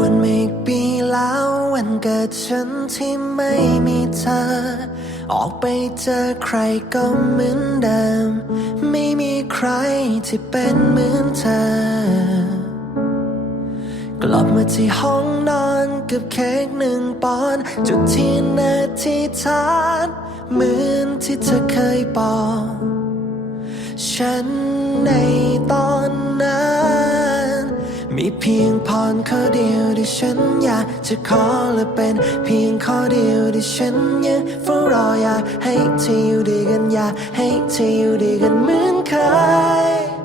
วันไม่ปีแล้ววันเกิดฉันที่ไม่มีเธอ ออกไปเจอใครก็เหมือนเดิม ไม่มีใครที่เป็นเหมือนเธอ กลับมาที่ห้องนอนกับเค้กหนึ่งปอน จุดที่นาที่ทานเหมือนที่เธอเคยบอก ฉันในตอนนั้น มีเพียงพรข้อเดียวที่ฉันอยากจะขอและเป็นเพียงข้อเดียวที่ฉันยังเฝ้ารออยากให้เธออยู่ด้วยกันอยากให้เธออยู่ด้วยกันเหมือนเคย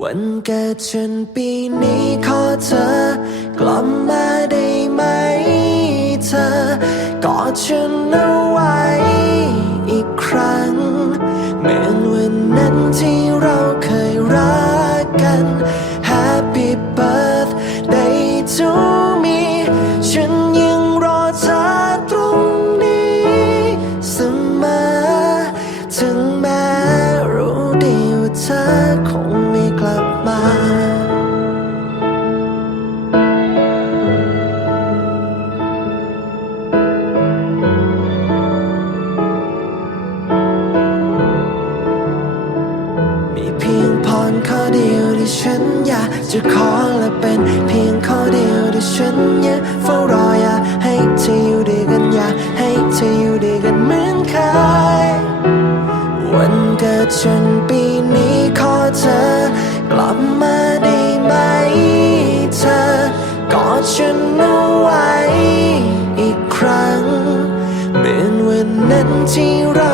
วันเกิดฉันปีนี้ขอเธอกลับมาได้ไหมเธอกอดฉันเอาไว้อีกครั้งเหมือนวันนั้นที่ จะขอและเป็นเพียงข้อเดียวที่ฉันอย่าเฝ้ารออยากให้เธออยู่ด้วยกันอยากให้เธออยู่ด้วยกันเหมือนเคยวันเกิดฉันปีนี้ขอเธอกลับมาได้ไหมเธอกอดฉันเอาไว้อีกครั้งเหมือนวันนั้นที่เรา